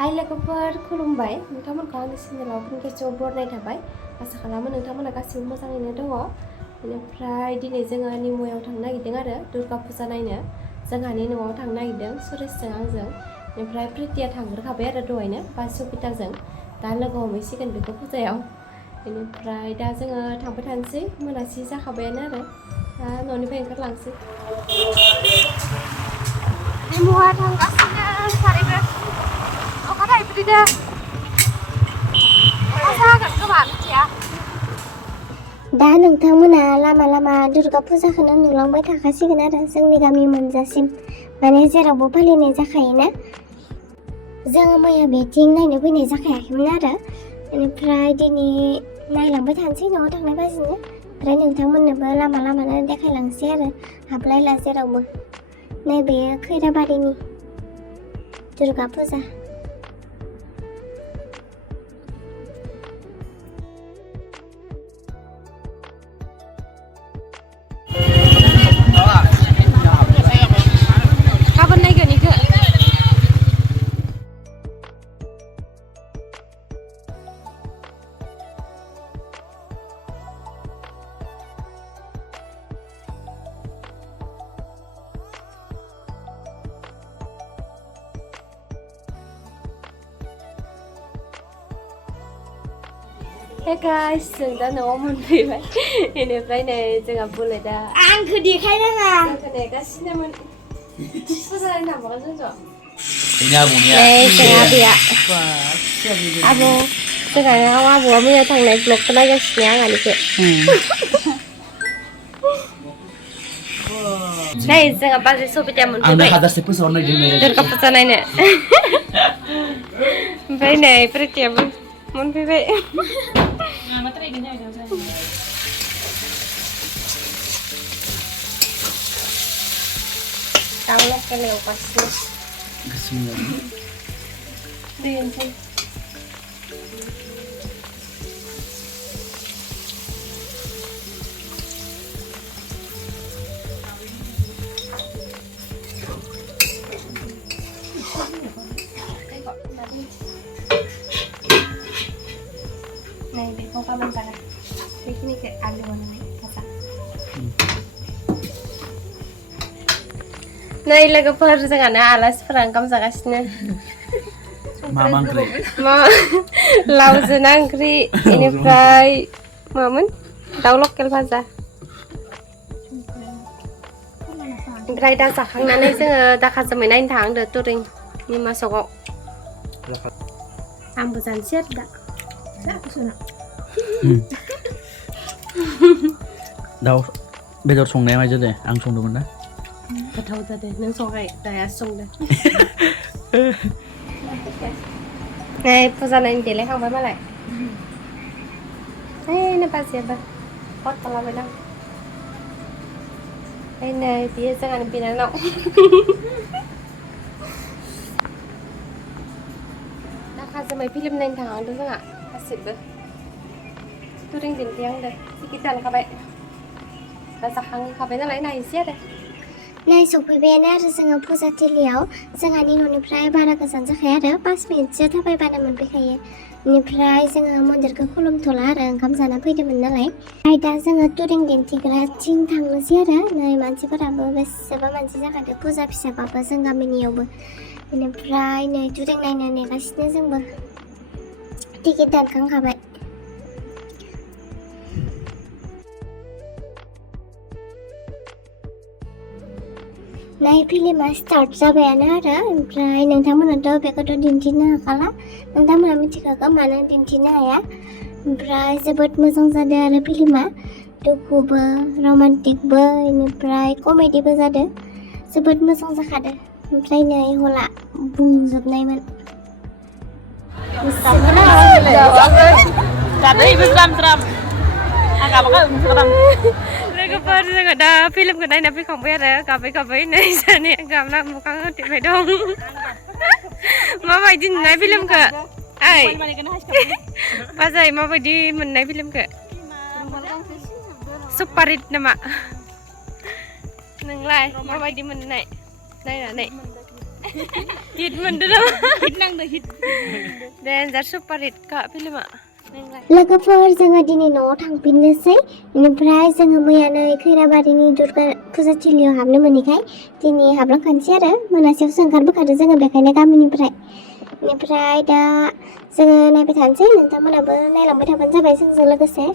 हाय लोगोफोर खुलुमबाय नोंथांमोनखौ आंनि चेनेलाव फिन खेबसेबाव बरायनाय थाबाय आसा खालामो नोंथांमोना गासिबो मोजाङैनो दङ बेनिफ्राय दिनै जोङो निमयाव थांनो नागिरदों आरो दुर्गा फुजा नायनो जोंहानि न'आव थांनो नागिरदों सुरेशजों आंजों बेनिफ्राय प्रितिया थांग्रोखाबाय आरो दहायनो बा सुबिताजों दा लोगो हमहैसिगोन बेखौ फुजायाव बेनिफ्राय दा जोङो थांबाय थानोसै मोनासि जाखाबायानो आरो दा न'निफ्राय ओंखारलांसै निमया थांगासिनो सारैबो अखा थाइफ्रिदों अखा जागोन खोमा मिथिया दा नोंथांमोना लामा लामा दुर्गा फुजाखौनो नुलांबाय थाखासिगोन आरो जोंनि गामि मोनजासिम माने जेरावबो फालिनाय जाखायोना जोङो मैया बेथिं नायनो फैनाय जाखायाखैमोन आरो बेनिफ्राय दिनै नायलांबाय थानोसै न'आव थांनाय बाजिनो ओमफ्राय नोंथांमोननोबो लामा लामानो देखायलांसै आरो हाबलायला जेरावबो नैबे खैराबारिनि दुर्गा फुजा गाबोन नायगोन इखो Hey guys, जों दा न'आव मोनफैबाय बेनिफ्राय नै जोंहा बुलेटआ आंखौ देखायनाङा जोंखौ नेगासिनोमोन फुजा नायनो थांबावगोन जों Ini abunya. जोंहा आबैया आब' जोंहानाव आबौआ मैया थांनाय ब्लगखौ नायगासिनो आंहानिखौ नै जोंहा बाजै सबिताया Anda मोनफैबाय hadas tipe soalnya di Durga फुजा नायनो ओमफ्राय नै प्रितियाबो मोनफैबाय दाउ लकेल एवगासिनो Kesemua. दै होनसै नै बेखौ गाबोन जागोन बेखिनिखौ आलु होनानै भाजा नै लोगोफोर जोंहानो आलासिफोरा ओंखाम जागासिनो Mama angkri. मा लावजों ना ओंख्रि बेनिफ्राय मामोन दाउ लकेल भाजा ओमफ्राय दा जाखांनानै जोङो दाखा जोमै नायनो थांदो तुरिं निमा सकआव आंबो जानोसै आरो दा Daw bedor संनाया मा जादों आं संदोंमोन ना गोथाव जादों नों संनाय दाया संदों नै फुजा नायनो देलायखांबाय मालाय नै बाजैयाबो हट खालामबाय दां नै बियो जोंहानि बिनानाव दाखा जोमै फिल्म नायनो थांहांदों जोंहा गासिबो तुरिं दिन्थिहांदों टिकेट दानखाबाय दा जाखांखाबाय नालाय नायनोसै आरो नाय सफैबायानो आरो जोङो फुजाथिलियाव जोंहानि न'निफ्राय बारा गोजान जाखाया आरो 5 मिनिटसो थाबायबानो मोनफैखायो बेनिफ्राय जोङो मन्दिरखौ खुलुमथ'ला आरो ओंखाम जाना फैदोंमोन नालाय दा जोङो तुरिं दिन्थिग्राथिं थांनोसै आरो नै मानसिफोराबो बेसेबा मानसि जाखादो फुजा फिसाबाबो जों गामिनियावबो बेनिफ्राय नै तुरिं नायनो नेगासिनो जोंबो टिकेट दानखांखाबाय नाय फिल्मा स्टार्ट जाबायानो आरो ओमफ्राय नोंथांमोनाथ' बेखौथ' दिन्थिनो हाखाला नोंथांमोना मिथिखागौ मानो दिन्थिनो हाया ओमफ्राय जोबोद मोजां जादों आरो फिल्मा दुखुबो रमान्टिकबो बेनिफ्राय कमेडिबो जादों जोबोद मोजां जाखादों ओमफ्राय नै हला बुंजोबनायमोन लोगोफोर जोङो दा फिल्मखौ नायना फैखांबाय आरो गाबै गाबै नै जानाया गाबना मोखां होथेबाय दं माबायदि नुनाय फिल्मखौ ओइ बाजै माबायदि मोननाय फिल्मखौ सुपार हिट नामा नोंलाय माबायदि मोननाय नायनानै ฮิตमोनदों नामा हिट नांदो हिट डेन्जार सुपार हिट का फिल्मा नोंलाय लोगोफोर जोङो दिनै न'आव थांफिननोसै बेनिफ्राय जोङो मैयानो खैराबारिनि दुर्गा फुजाथिलियाव हाबनो मोनैखाय दिनै हाबलांखानोसै आरो मोनासेयावसो ओंखारबोखादों जोङो बेखायनो गामिनिफ्राय बेनिफ्राय दा जोङो नायबाय थानोसै नोंथांमोनाबो नायलांबाय थाबानो जाबाय जोंजों लोगोसे